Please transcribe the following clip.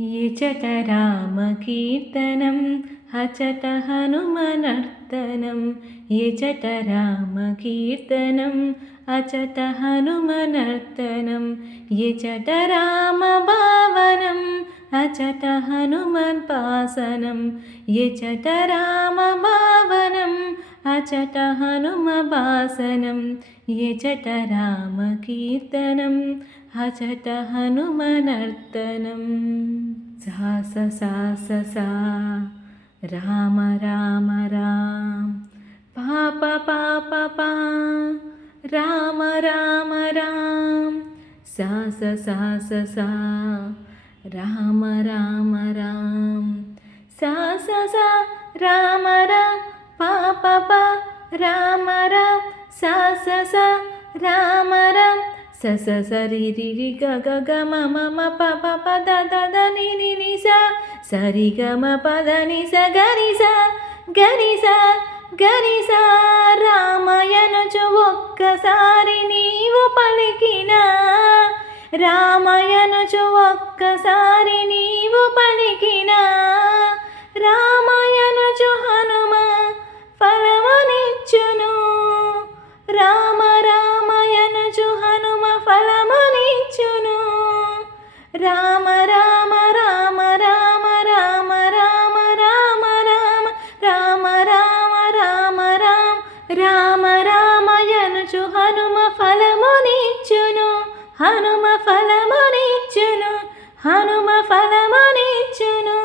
ఎచట రామకీర్తనం అచట హనుమనర్తనం ఎచట రామకీర్తనం అచట హనుమనర్తనం ఎచట రామభావనం అచట హనుమన్పాసనం ఎచట రామభావనం అచట హనుమభాసనం ఎచట రామకీర్తనం అచట హనుమనర్తనం సా స సా స సా రామ రామ రామ పాప పాప పా రామ రామ రామ సా స సా స సా రామ రామ రామ సా స సా రామ రామ పాప పా రామ రామ సా స సా రామ రామ స స స రి రి రి గ గ గ మ మ మ ప ప ప ద ద ద ని ని ని స స రి గ మ ప ద ని స గ రి స గ రి స గ రి స రామయనుచు ఒక్కసారి నీవు పలికిన రామయనుచు ఒక్కసారి నీవు పలికిన రామయనుచు హనుమ ఫలమునిచ్చును రామ రామయనుచు హనుమ ఫలమునిచ్చును రామ రామ రామ రామ రామ రామ రామ రామ రామ రామ రామ రామ రామ రామయనుచు హనుమ ఫలమునిచ్చును హనుమ ఫలమునిచ్చును హనుమ ఫలమునిచ్చును